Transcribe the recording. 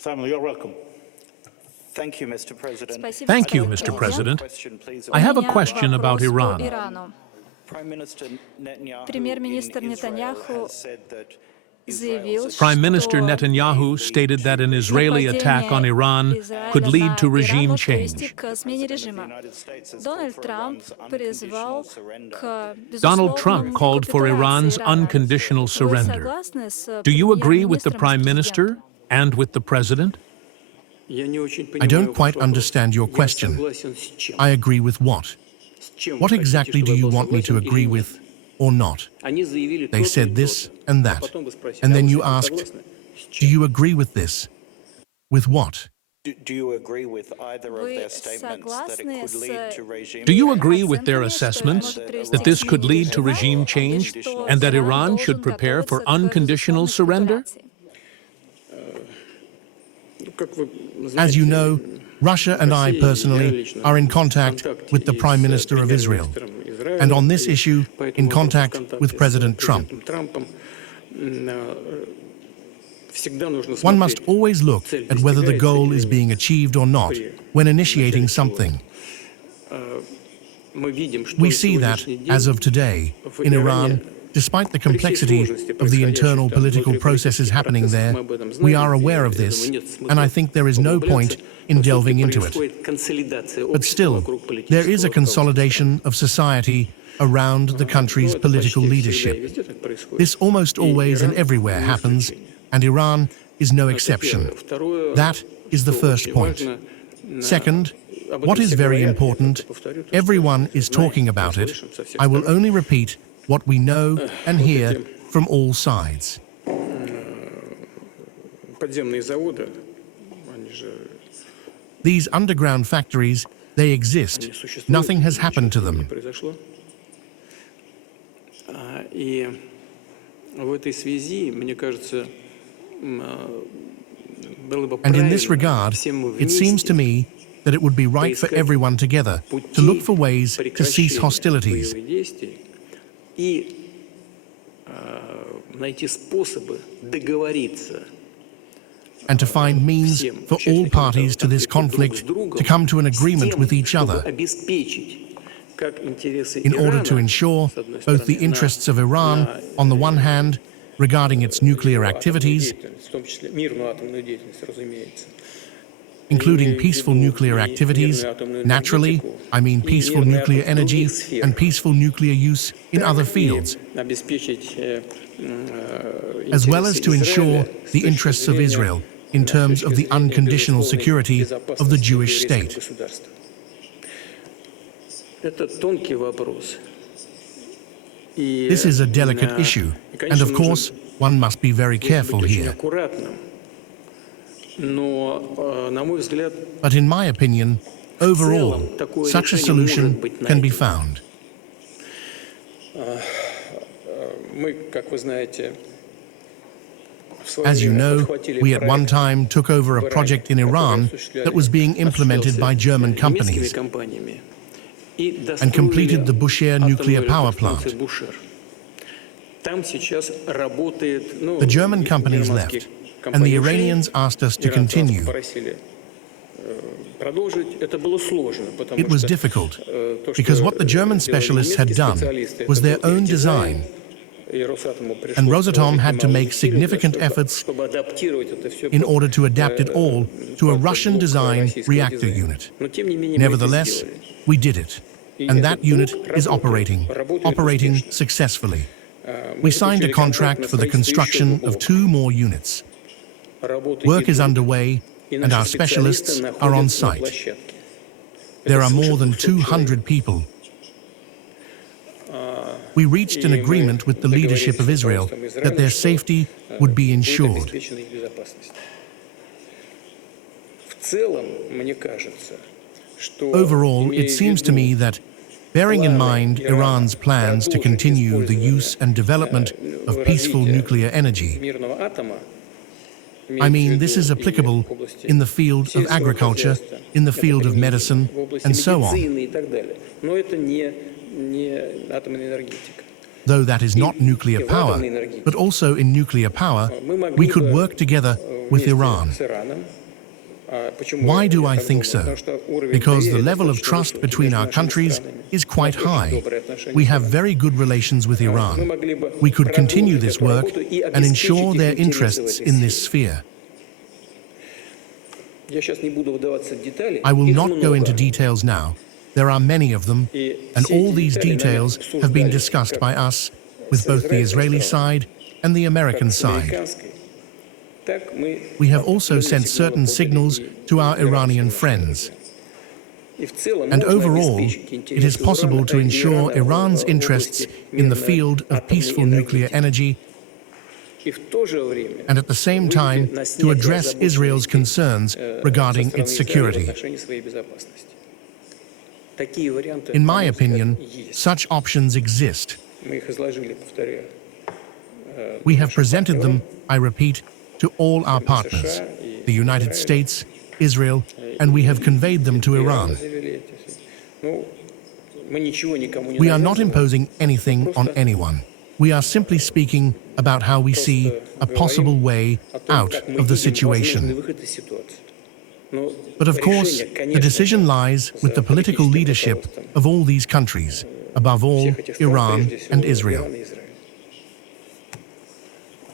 Samuel, you're welcome. Thank you, Mr. President. Thank you, Mr. President. I have a question about Iran. Премьер-министр Нетаньяху заявил, Prime Minister Netanyahu stated that an Israeli attack on Iran could lead to regime change. Donald Trump called for Iran's unconditional surrender. Do you agree with the Prime Minister and with the President? I don't quite understand your question. I agree with what? What exactly do you want me to agree with or not? They said this and that. And then you asked, do you agree with this? With what? Do you agree with either of their statements that it could lead to regime? Do you agree with their assessments that this could lead to regime change and that Iran should prepare for unconditional surrender? As you know, Russia and I personally are in contact with the Prime Minister of Israel, and on this issue, in contact with President Trump. One must always look at whether the goal is being achieved or not when initiating something. We see that, as of today, in Iran, despite the complexity of the internal political processes happening there, we are aware of this, and I think there is no point in delving into it. But still, there is a consolidation of society around the country's political leadership. This almost always and everywhere happens, and Iran is no exception. That is the first point. Second, what is very important, everyone is talking about it. I will only repeat what we know and hear from all sides. These underground factories, they exist. Nothing has happened to them. And in this regard, it seems to me that it would be right for everyone together to look for ways to cease hostilities and to find means for all parties to this conflict to come to an agreement with each other in order to ensure both the interests of Iran, on the one hand, regarding its nuclear activities, including peaceful nuclear activities, naturally, I mean peaceful nuclear energy and peaceful nuclear use in other fields, as well as to ensure the interests of Israel in terms of the unconditional security of the Jewish state. This is a delicate issue, and of course, one must be very careful here. But in my opinion, overall, such a solution can be found. As you know, we at one time took over a project in Iran that was being implemented by German companies and completed the Bushehr nuclear power plant. The German companies left, and the Iranians asked us to continue. It was difficult, because what the German specialists had done was their own design, and Rosatom had to make significant efforts in order to adapt it all to a Russian-designed reactor unit. Nevertheless, we did it, and that unit is operating successfully. We signed a contract for the construction of 2 more units. Work is underway, and our specialists are on site. There are more than 200 people. We reached an agreement with the leadership of Israel that their safety would be ensured. Overall, it seems to me that, bearing in mind Iran's plans to continue the use and development of peaceful nuclear energy, I mean, this is applicable in the field of agriculture, in the field of medicine, and so on. though that is not nuclear power, but also in nuclear power, we could work together with Iran. Why do I think so? Because the level of trust between our countries is quite high. We have very good relations with Iran. We could continue this work and ensure their interests in this sphere. I will not go into details now. There are many of them, and all these details have been discussed by us with both the Israeli side and the American side. We have also sent certain signals to our Iranian friends. And overall, it is possible to ensure Iran's interests in the field of peaceful nuclear energy and at the same time to address Israel's concerns regarding its security. In my opinion, such options exist. We have presented them, I repeat, to all our partners, the United States, Israel, and we have conveyed them to Iran. We are not imposing anything on anyone. We are simply speaking about how we see a possible way out of the situation. But of course, the decision lies with the political leadership of all these countries, above all, Iran and Israel.